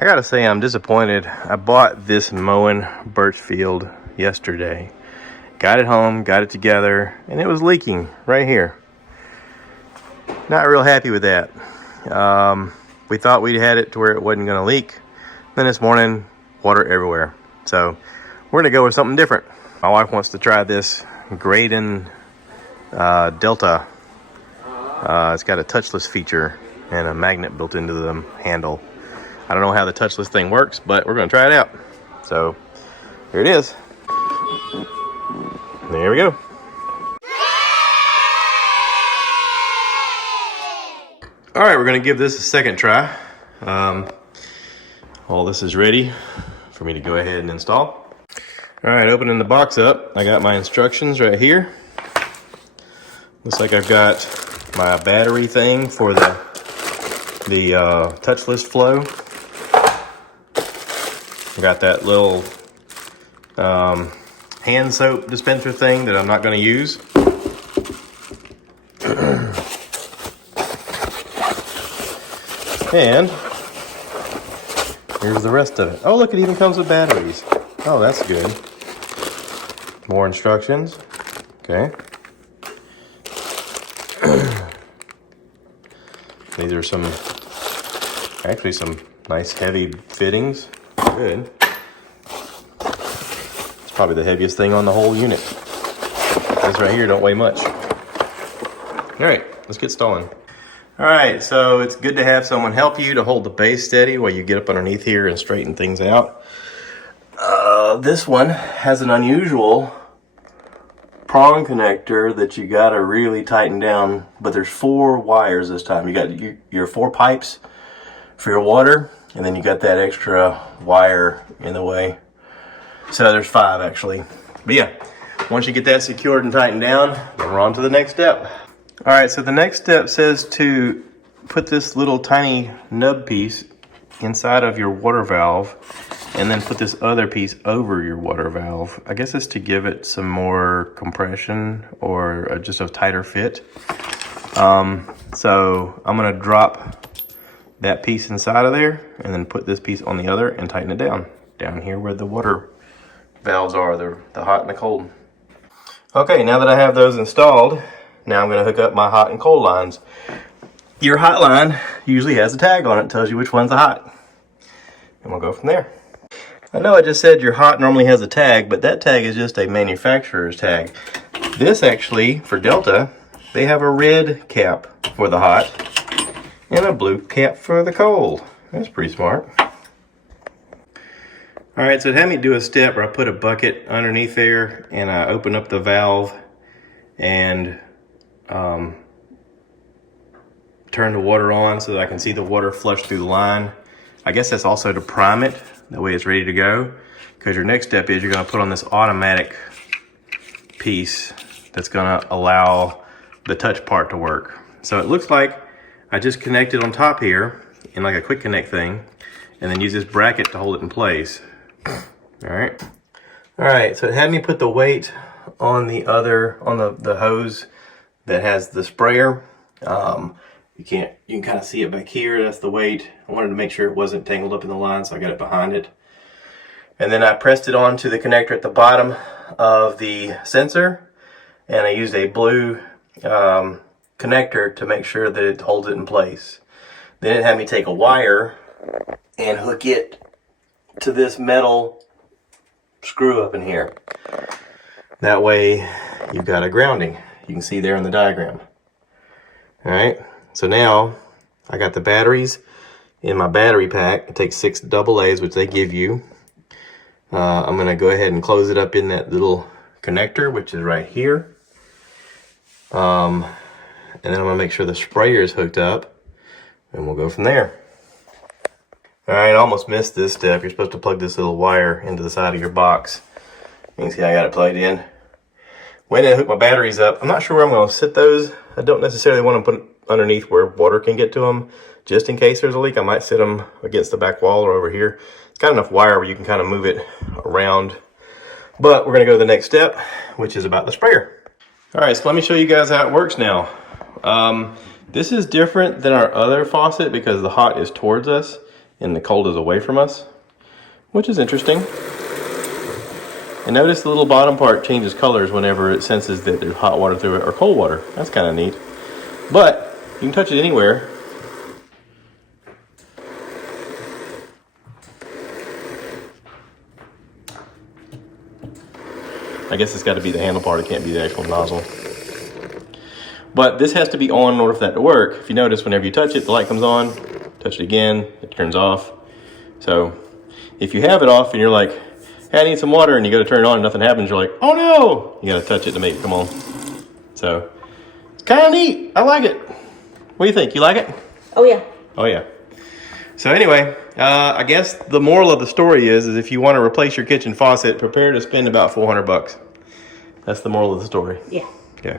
I gotta say I'm disappointed. I bought this Moen Birchfield yesterday. Got it home, got it together, and it was leaking right here. Not real happy with that. We thought we'd had it to where it wasn't gonna leak. Then this morning, water everywhere. So we're gonna go with something different. My wife wants to try this Greydon Delta. It's got a touchless feature and a magnet built into the handle. I don't know how the touchless thing works, but we're gonna try it out. So here it is. There we go. All right, we're gonna give this a second try. All this is ready for me to go ahead and install. All right, opening the box up, I got my instructions right here. Looks like I've got my battery thing for the touchless flow. I got that little hand soap dispenser thing that I'm not going to use. And here's the rest of it. Oh, look, it even comes with batteries. Oh, that's good. More instructions. Okay. These are some nice heavy fittings. Good. It's probably the heaviest thing on the whole unit. This right here don't weigh much. All right, let's get stalling. All right, so it's good to have someone help you to hold the base steady while you get up underneath here and straighten things out. This one has an unusual prong connector that you gotta really tighten down, but there's 4 wires this time. You got your 4 pipes for your water, and then you got that extra wire in the way. So there's 5 actually. But yeah, once you get that secured and tightened down, then we're on to the next step. All right, so the next step says to put this little tiny nub piece inside of your water valve and then put this other piece over your water valve. I guess it's to give it some more compression or just a tighter fit. So I'm gonna drop that piece inside of there and then put this piece on the other and tighten it down here where the water valves are, the hot and the cold. Okay, now that I have those installed, now I'm gonna hook up my hot and cold lines. Your hot line usually has a tag on it, tells you which one's the hot. And we'll go from there. I know I just said your hot normally has a tag, but that tag is just a manufacturer's tag. This actually, for Delta, they have a red cap for the hot and a blue cap for the cold. That's pretty smart. All right, so it had me do a step where I put a bucket underneath there and I open up the valve and turn the water on so that I can see the water flush through the line. I guess that's also to prime it, that way it's ready to go. Because your next step is you're gonna put on this automatic piece that's gonna allow the touch part to work. So it looks like I just connected on top here in like a quick connect thing and then use this bracket to hold it in place. All right, so it had me put the weight on the hose that has the sprayer. You can kind of see it back here. That's the weight. I wanted to make sure it wasn't tangled up in the line, so I got it behind it. And then I pressed it onto the connector at the bottom of the sensor, and I used a blue connector to make sure that it holds it in place. Then it had me take a wire and hook it to this metal screw up in here. That way you've got a grounding. You can see there in the diagram. All right. So now I got the batteries in my battery pack. It takes 6 AA's, which they give you. I'm gonna go ahead and close it up in that little connector, which is right here. And then I'm gonna make sure the sprayer is hooked up and we'll go from there. All right, I almost missed this step. You're supposed to plug this little wire into the side of your box. You can see I got it plugged in. Went in and hooked my batteries up. I'm not sure where I'm gonna sit those. I don't necessarily want to put it underneath where water can get to them. Just in case there's a leak, I might sit them against the back wall or over here. It's got enough wire where you can kind of move it around. But we're gonna go to the next step, which is about the sprayer. All right, so let me show you guys how it works now. This is different than our other faucet because the hot is towards us. and the cold is away from us, which is interesting. And notice the little bottom part changes colors whenever it senses that there's hot water through it or cold water. That's kind of neat. But you can touch it anywhere. I guess it's got to be the handle part. It can't be the actual nozzle. But this has to be on in order for that to work. If you notice, whenever you touch it, the light comes on. Touch it again, it turns off. So if you have it off and you're like, hey, I need some water, and you go to turn it on and nothing happens, you're like, oh no! You got to touch it to make it come on. So it's kind of neat. I like it. What do you think? You like it? Oh yeah. Oh yeah. So anyway, I guess the moral of the story is if you want to replace your kitchen faucet, prepare to spend about $400. That's the moral of the story. Yeah. Okay.